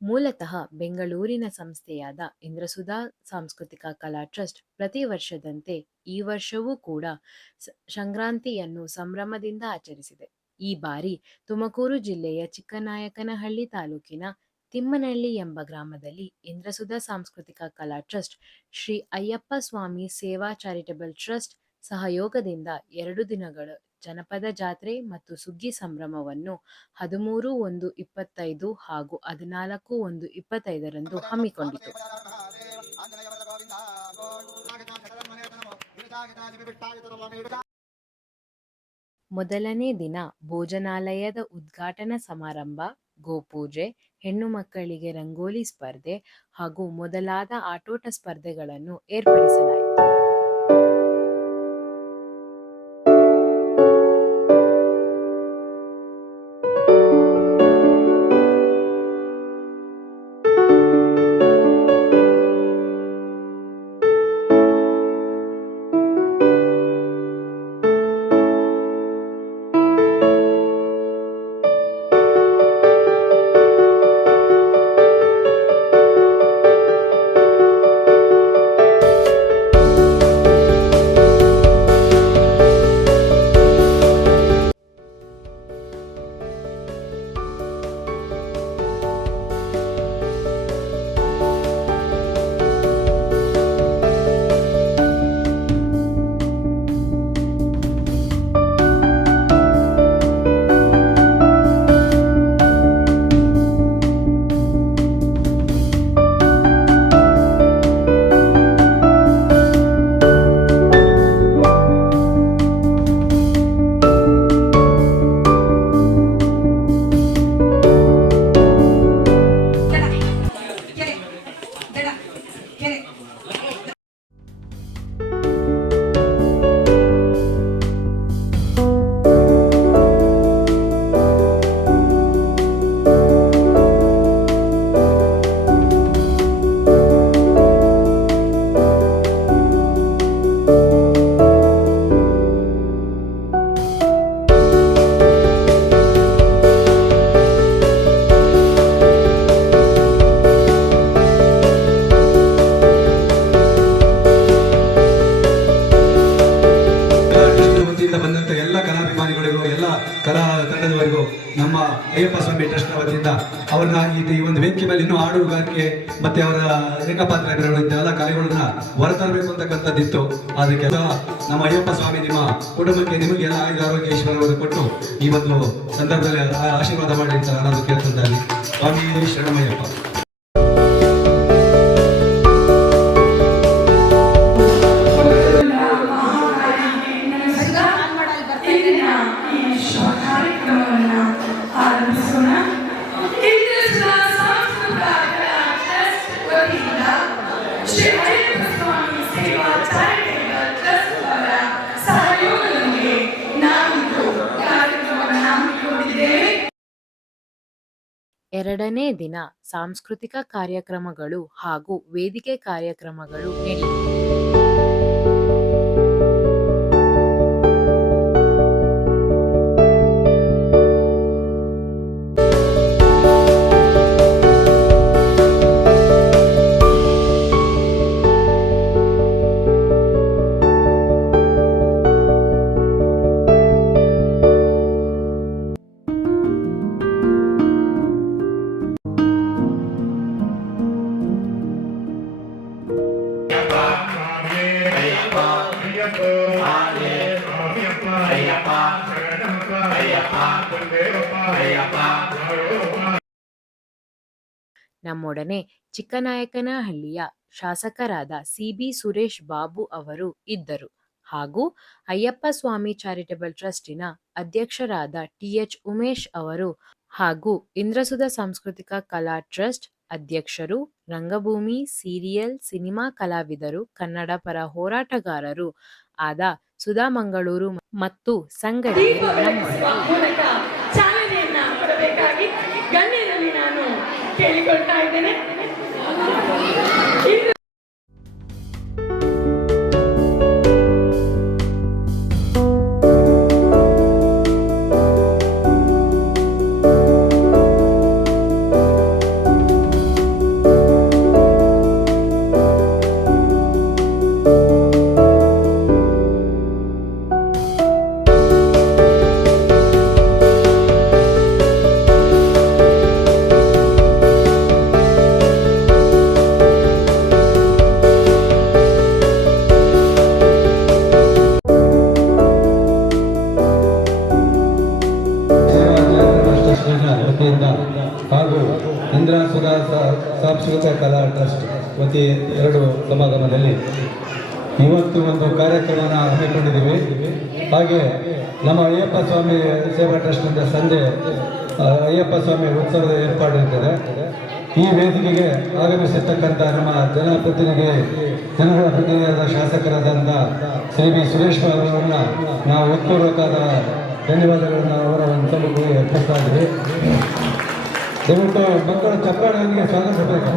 ಮೂಲತಃ ಬೆಂಗಳೂರಿನ ಸಂಸ್ಥೆಯಾದ ಇಂದ್ರಸುಧಾ ಸಾಂಸ್ಕೃತಿಕ ಕಲಾ ಟ್ರಸ್ಟ್ ಪ್ರತಿ ವರ್ಷದಂತೆ ಈ ವರ್ಷವೂ ಕೂಡ ಸಂಕ್ರಾಂತಿಯನ್ನು ಸಂಭ್ರಮದಿಂದ ಆಚರಿಸಿದೆ. ಈ ಬಾರಿ ತುಮಕೂರು ಜಿಲ್ಲೆಯ ಚಿಕ್ಕನಾಯಕನಹಳ್ಳಿ ತಾಲೂಕಿನ ತಿಮ್ಮನಹಳ್ಳಿ ಎಂಬ ಗ್ರಾಮದಲ್ಲಿ ಇಂದ್ರಸುಧಾ ಸಾಂಸ್ಕೃತಿಕ ಕಲಾ ಟ್ರಸ್ಟ್, ಶ್ರೀ ಅಯ್ಯಪ್ಪ ಸ್ವಾಮಿ ಸೇವಾ ಚಾರಿಟಬಲ್ ಟ್ರಸ್ಟ್ ಸಹಯೋಗದಿಂದ 2 ದಿನಗಳ ಜನಪದ ಜಾತ್ರೆ ಮತ್ತು ಸುಗ್ಗಿ ಸಂಭ್ರಮವನ್ನು 13/1/25 ಹಾಗೂ 14/1/25ರಂದು ಹಮ್ಮಿಕೊಂಡಿತು. ಮೊದಲನೇ ದಿನ ಭೋಜನಾಲಯದ ಉದ್ಘಾಟನಾ ಸಮಾರಂಭ, ಗೋಪೂಜೆ, ಹೆಣ್ಣು ಮಕ್ಕಳಿಗೆ ರಂಗೋಲಿ ಸ್ಪರ್ಧೆ ಹಾಗೂ ಮೊದಲಾದ ಆಟೋಟ ಸ್ಪರ್ಧೆಗಳನ್ನು ಏರ್ಪಡಿಸಲಾಯಿತು. ಕಲಾ ತಂಡದವರೆಗೂ ನಮ್ಮ ಅಯ್ಯಪ್ಪ ಸ್ವಾಮಿ ಟ್ರಸ್ಟ್ ವತಿಯಿಂದ ಅವ್ರನ್ನ ಈ ಒಂದು ವೇದಿಕೆ ಮೇಲೆ ಇನ್ನೂ ಹಾಡುಗಾರಿಕೆ ಮತ್ತೆ ಅವರ ರೇಖಾಪಾತ್ರಗಳು ಎಲ್ಲ ಕಾರ್ಯಗಳನ್ನ ಹೊರತರಬೇಕು ಅಂತಕ್ಕಂಥದ್ದಿತ್ತು. ಅದಕ್ಕೆ ನಮ್ಮ ಅಯ್ಯಪ್ಪ ಸ್ವಾಮಿ ನಿಮ್ಮ ಕುಟುಂಬಕ್ಕೆ ನಿಮಗೆಲ್ಲ ಆರೋಗ್ಯ ಈಶ್ವರವನ್ನು ಕೊಟ್ಟು ಈ ಒಂದು ಸಂದರ್ಭದಲ್ಲಿ ಆಶೀರ್ವಾದ ಮಾಡಿ ಅಂತ ನಾನು ಕೇಳ್ತಿದ್ದಾರೆ. ಸ್ವಾಮಿ ಶರಣಮಯ್ಯಪ್ಪ. ಎರಡನೇ ದಿನ ಸಾಂಸ್ಕೃತಿಕ ಕಾರ್ಯಕ್ರಮಗಳು ಹಾಗೂ ವೇದಿಕೆ ಕಾರ್ಯಕ್ರಮಗಳು ನಡೆಯಿತು. ನಮ್ಮೊಡನೆ ಚಿಕ್ಕನಾಯಕನಹಳ್ಳಿಯ ಶಾಸಕರಾದ ಸಿ.ಬಿ. ಸುರೇಶ್ ಬಾಬು ಅವರು ಇದ್ದರು ಹಾಗೂ ಅಯ್ಯಪ್ಪ ಸ್ವಾಮಿ ಚಾರಿಟಬಲ್ ಟ್ರಸ್ಟಿನ ಅಧ್ಯಕ್ಷರಾದ ಟಿ.ಎಚ್. ಉಮೇಶ್ ಅವರು ಹಾಗೂ ಇಂದ್ರಸುಧಾ ಸಾಂಸ್ಕೃತಿಕ ಕಲಾ ಟ್ರಸ್ಟ್ ಅಧ್ಯಕ್ಷರು, ರಂಗಭೂಮಿ, ಸೀರಿಯಲ್, ಸಿನಿಮಾ ಕಲಾವಿದರು, ಕನ್ನಡ ಪರ ಹೋರಾಟಗಾರರು ಆದ ಸುಧಾ ಮಂಗಳೂರು ಮತ್ತು ಸಂಘಟಕರು ಕೇಳಿಕೊಳ್ತಾ ಇದ್ದೇನೆ. ಹಾಗೂ ಇಂದಿರಾ ಸುಧಾ ಸಾಂಸ್ಕೃತಿಕ ಕಲಾ ಟ್ರಸ್ಟ್ ವತಿ ಎರಡು ಸಮಾಗಮದಲ್ಲಿ ಇವತ್ತು ಒಂದು ಕಾರ್ಯಕ್ರಮನ ಹಮ್ಮಿಕೊಂಡಿದ್ದೀವಿ. ಹಾಗೆ ನಮ್ಮ ಅಯ್ಯಪ್ಪ ಸ್ವಾಮಿ ಸೇವಾ ಟ್ರಸ್ಟ್ನಿಂದ ಸಂಜೆ ಅಯ್ಯಪ್ಪ ಸ್ವಾಮಿ ಉತ್ಸವದ ಏರ್ಪಾಡು ಇರ್ತದೆ. ಈ ವೇದಿಕೆಗೆ ಆಗಮಿಸಿರ್ತಕ್ಕಂಥ ನಮ್ಮ ಜನಗಳ ಪ್ರತಿನಿಧಿಯಾದ ಶಾಸಕರಾದಂಥ ಶ್ರೀ ಬಿ ಸುರೇಶ್ ಅವರನ್ನ ನಾವು ಹೃತ್ಪೂರ್ವಕವಾದ ಧನ್ಯವಾದಗಳನ್ನು ಅವರ ಉತ್ಸವಕ್ಕೆ ಅರ್ಪಿಸ್ತಾ ಇದ್ದೀವಿ. ದಯವಿಟ್ಟು ಮಕ್ಕಳ ಚಪ್ಪಾಳೆಯೊಂದಿಗೆ ಸ್ವಾಗತಿಸಬೇಕು.